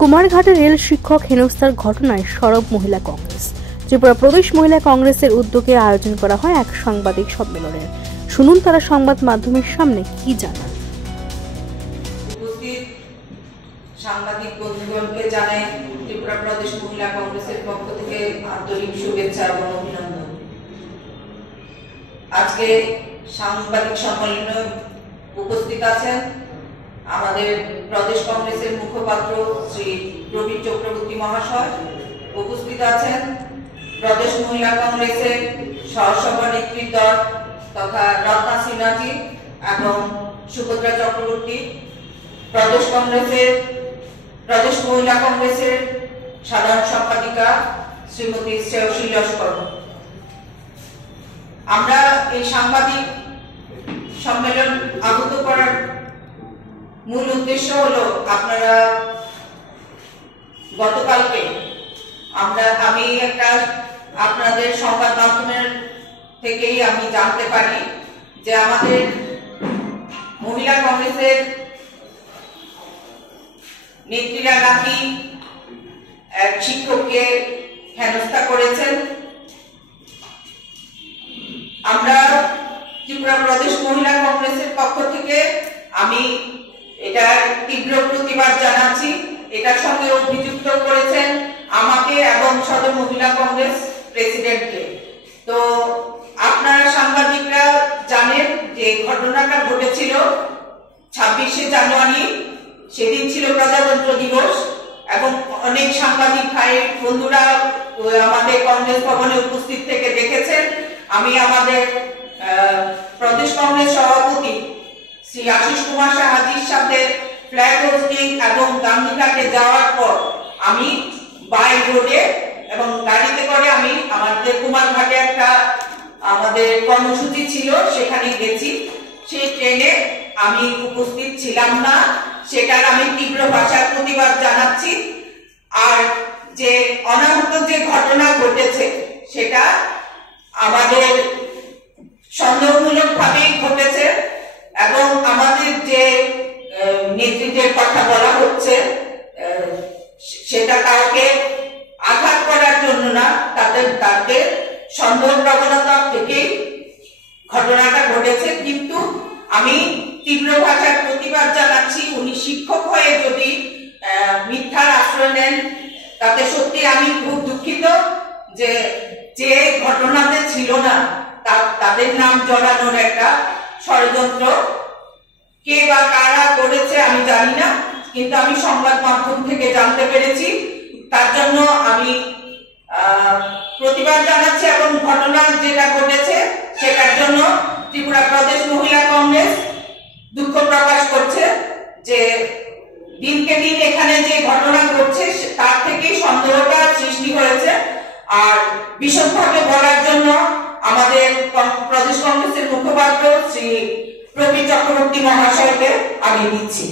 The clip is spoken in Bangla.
কুমারঘাটে রেল শিক্ষক হেনস্থার ঘটনায় সরব মহিলা কংগ্রেস। ত্রিপুরা প্রদেশ মহিলা কংগ্রেসের উদ্যোগে আয়োজন করা হয় এক সাংবাদিক সম্মেলনের। শুনুন তারা সংবাদ মাধ্যমের সামনে কি জানান। উপস্থিত সাংবাদিক বন্ধুগণকে জানাই ত্রিপুরা প্রদেশ মহিলা কংগ্রেসের পক্ষ থেকে আন্তরিক শুভেচ্ছা এবং অভিনন্দন। আজকে সাংবাদিক সম্মেলনে উপস্থিত আছেন আমাদের প্রদেশ কংগ্রেসের মুখপাত্র শ্রী প্রবীর চক্রবর্তী মহাশয়, উপস্থিত আছেন প্রদেশ মহিলা কংগ্রেসের সহসভানেত্রী দল তথা রত্না সিনহাজি এবং সুভদ্রা চক্রবর্তী, প্রদেশ মহিলা কংগ্রেসের সাধারণ সম্পাদিকা শ্রীমতী শ্রেয়সী লস্কর। আমরা এই সাংবাদিক সম্মেলন আহত করার মূল উদ্দেশ্য হলো, আপনারা গতকালকে আমি একটা আপনাদের সংবাদ মাধ্যমের থেকেই আমি জানতে পারি যে আমাদের মহিলা কংগ্রেসের নেত্রীরা নাকি এক শিক্ষককে হেনস্থা করেছেন। আমরা ত্রিপুরা প্রদেশ মহিলা কংগ্রেসের পক্ষ থেকে আমি এটার তীব্র প্রতিবাদ জানাচ্ছি। এটার সঙ্গে অভিযুক্ত করেছেন আমাকে এবং সদর মহিলা কংগ্রেস প্রেসিডেন্টকে। তো আপনারা সাংবাদিকরা জানেন যে ঘটনাটা ঘটেছিল 26শে জানুয়ারি, সেদিন ছিল প্রজাতন্ত্র দিবস এবং অনেক সাংবাদিক ভাই বন্ধুরা আমাদের কংগ্রেস ভবনে উপস্থিত থেকে দেখেছেন। আমি আমাদের প্রদেশ কংগ্রেস সভাপতি শ্রী আশিস কুমার সাহাজির সাথে ফ্ল্যাগ হোস্টিং এবং গান্ধীঘাটে যাওয়ার পর আমি বাই রোডে এবং গাড়িতে করে আমি আমাদের কুমারঘাটে একটা আমাদের কর্মসূচি ছিল, সেখানে গেছি। সেই ট্রেনে আমি উপস্থিত ছিলাম না, সেটার আমি তীব্র ভাষার প্রতিবাদ জানাচ্ছি। আর যে অনাহূত যে ঘটনা ঘটেছে সেটা আমাদের সন্দেহমূলক ভাবেই ঘটেছে এবং আমাদের যে নেতৃত্বের কথা বলা হচ্ছে সেটা কাউকে আঘাত করার জন্য না, তাদের সন্দেহ প্রবণতা থেকেই ঘটনাটা ঘটেছে। কিন্তু আমি তীব্র ভাষার প্রতিবাদ জানাচ্ছি। উনি শিক্ষক হয়ে যদি মিথ্যার আশ্রয় নেন তাতে সত্যি আমি খুব দুঃখিত। যে ঘটনাতে ছিল না তাদের নাম জড়ানোর একটা ষড়যন্ত্র কে বা কারা করেছে আমি জানি না, কিন্তু আমি সংবাদ মাধ্যম থেকে জানতে পেরেছি। তার জন্য আমি প্রতিবাদ জানাচ্ছি এবং ঘটনা যেটা ঘটেছে সেটার জন্য ত্রিপুরা প্রদেশ মহিলা কংগ্রেস দুঃখ প্রকাশ করছে যে দিনকে দিন এখানে যে ঘটনা ঘটছে তার থেকেই সন্দেহটা সৃষ্টি হয়েছে। আর বিশদভাবে বলার জন্য আমাদের প্রদেশ কংগ্রেসের মুখপাত্র শ্রী প্রবীর চক্রবর্তী মহাশয়কে আমি দিচ্ছি।